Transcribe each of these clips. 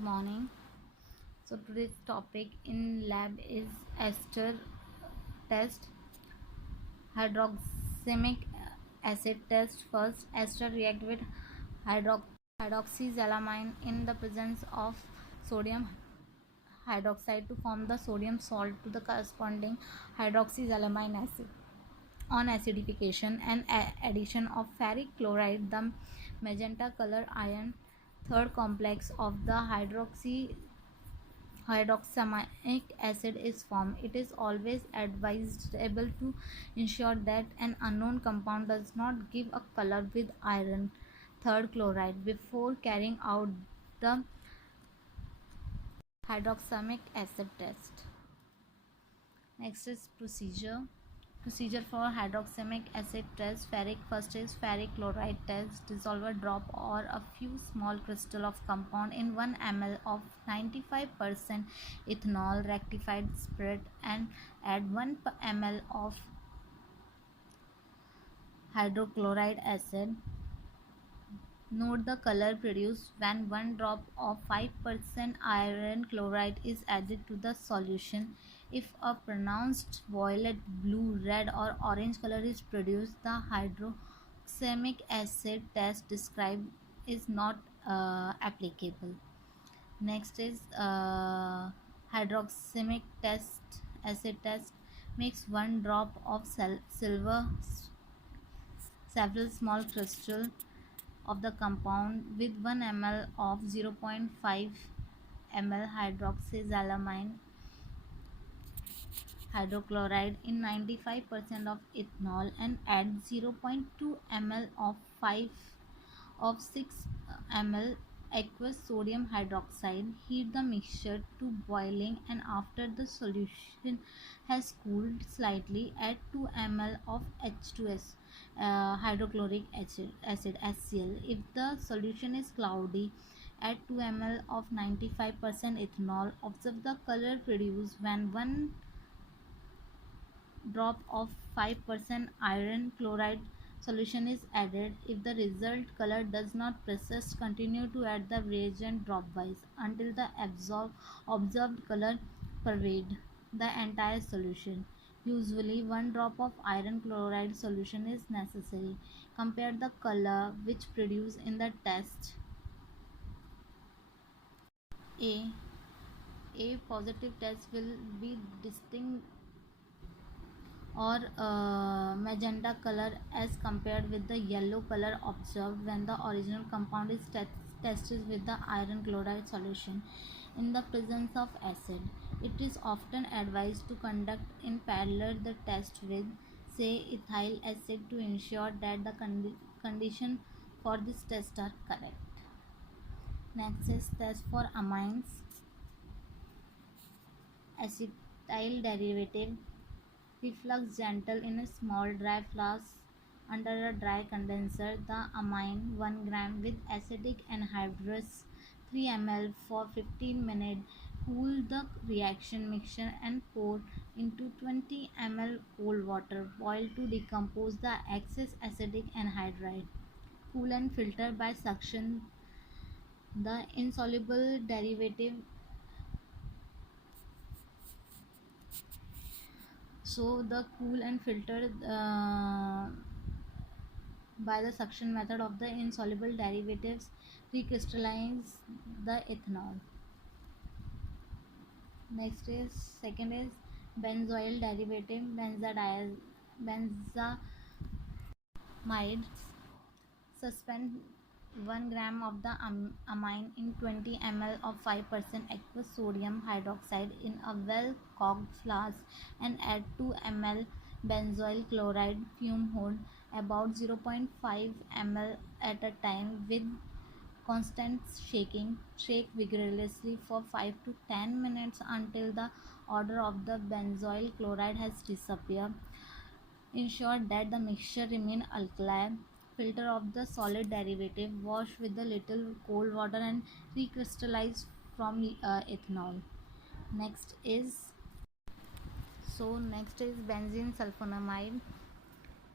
Good morning. So today's topic in lab is ester test, hydroxamic acid test. First, ester react with hydroxyzamine in the presence of sodium hydroxide to form the sodium salt to the corresponding hydroxyzamine acid. On acidification and addition of ferric chloride, the magenta color iron third complex of the hydroxamic acid is formed. It is always advisable to ensure that an unknown compound does not give a color with iron third chloride before carrying out the hydroxamic acid test. Next is procedure for hydroxamic acid test. First is ferric chloride test. Dissolve a drop or a few small crystal of compound in 1 ml of 95% ethanol rectified spirit and add 1 ml of hydrochloric acid. Note the color produced when 1 drop of 5% iron chloride is added to the solution. If a pronounced violet, blue, red or orange color is produced, the hydroxamic acid test described is not applicable. Next is hydroxamic acid test. Mix 1 drop of silver, several small crystals of the compound with 1 ml of 0.5 ml hydroxyzamine hydrochloride in 95% of ethanol and add 0.2 ml of 6 ml aqueous sodium hydroxide. Heat the mixture to boiling and after the solution has cooled slightly, add 2 ml of H2S hydrochloric acid HCl. If the solution is cloudy, add 2 ml of 95% ethanol. Observe the color produced when 1 drop of 5% iron chloride solution is added. If the result color does not persist, continue to add the reagent dropwise until the observed color pervade the entire solution. Usually 1 drop of iron chloride solution is necessary. Compare the color which produced in the test. A positive test will be distinct or magenta color as compared with the yellow color observed when the original compound is tested with the iron chloride solution in the presence of acid. It is often advised to conduct in parallel the test with, say, ethyl acid to ensure that the conditions for this test are correct. Next is test for amines. Acetyl derivative. Reflux gentle in a small dry flask under a dry condenser. The amine 1 gram with acetic anhydrous 3 ml for 15 minutes. Cool the reaction mixture and pour into 20 ml cold water. Boil to decompose the excess acetic anhydride. Cool and filter by suction the insoluble derivative. So the cool and filter by the suction method of the insoluble derivatives recrystallize the ethanol. Next is second is benzoyl derivative benzamides. Suspend 1 gram of the amine in 20 ml of 5% aqueous sodium hydroxide in a well corked flask and add 2 ml benzoyl chloride fume hood about 0.5 ml at a time with constant shaking. Shake vigorously for 5 to 10 minutes until the odor of the benzoyl chloride has disappeared. Ensure that the mixture remain alkali. Filter of the solid derivative. Wash with a little cold water and recrystallize from ethanol. Next is benzene sulfonamide.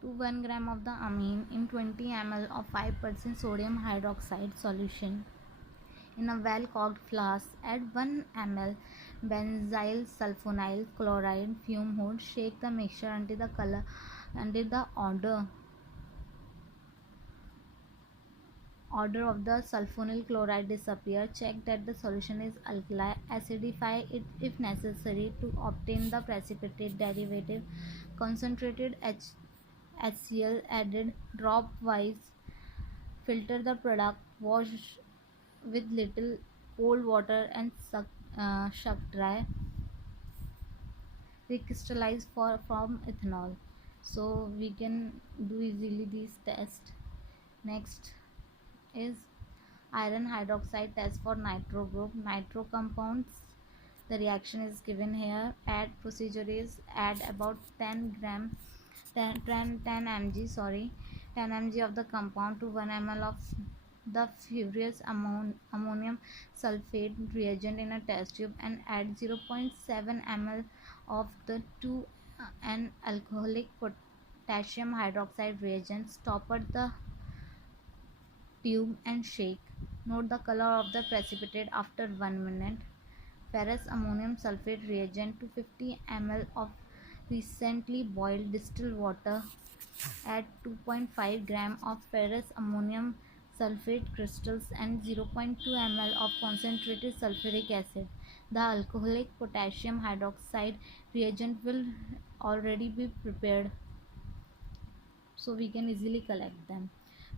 To 1 gram of the amine in 20 ml of 5% sodium hydroxide solution. In a well-corked flask, add 1 ml benzyl sulfonyl chloride fume hood. Shake the mixture until the odor of the sulfonyl chloride disappear. Check that the solution is alkali. Acidify it if necessary to obtain the precipitate derivative. Concentrated HCl added drop wise. Filter the product. Wash with little cold water and shuck dry. Recrystallize from ethanol. So we can do easily these tests. Next is iron hydroxide test for nitro group. Nitro compounds. The reaction is given here. Add procedure is add about 10 gram 10 mg 10 mg of the compound to 1 ml of the furious ammonium sulfate reagent in a test tube, and add 0.7 ml of the 2 an alcoholic potassium hydroxide reagent. Stop at the tube and shake. Note the color of the precipitate after 1 minute. Ferrous ammonium sulfate reagent to 50 ml of recently boiled distilled water. Add 2.5 gram of ferrous ammonium sulfate crystals and 0.2 ml of concentrated sulfuric acid. The alcoholic potassium hydroxide reagent will already be prepared, so we can easily collect them.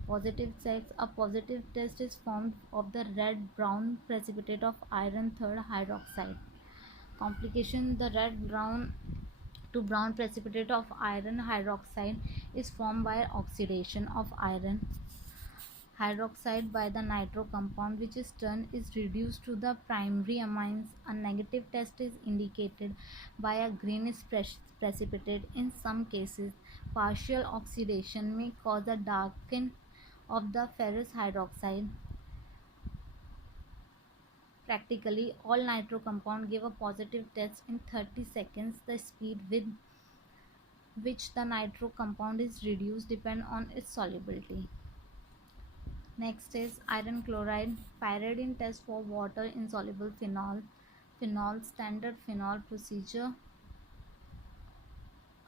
Positive checks. A positive test is formed of the red brown precipitate of iron third hydroxide. Complication. The red brown to brown precipitate of iron hydroxide is formed by oxidation of iron hydroxide by the nitro compound, which is turn is reduced to the primary amines. A negative test is indicated by a greenish precipitate. In some cases, partial oxidation may cause a darken of the ferrous hydroxide. Practically, all nitro compound give a positive test in 30 seconds. The speed with which the nitro compound is reduced depend on its solubility. Next is iron chloride pyridine test for water insoluble phenol. Standard phenol procedure.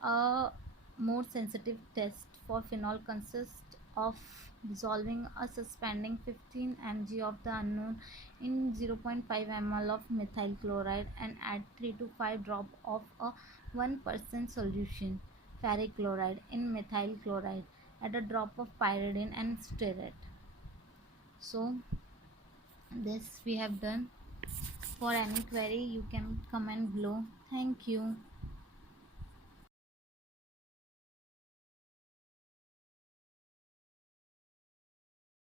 A more sensitive test for phenol consists of dissolving a suspending 15 mg of the unknown in 0.5 ml of methyl chloride and add 3 to 5 drops of a 1% solution ferric chloride in methyl chloride. Add a drop of pyridine and stir it. So this we have done. For any query you can comment below. Thank you.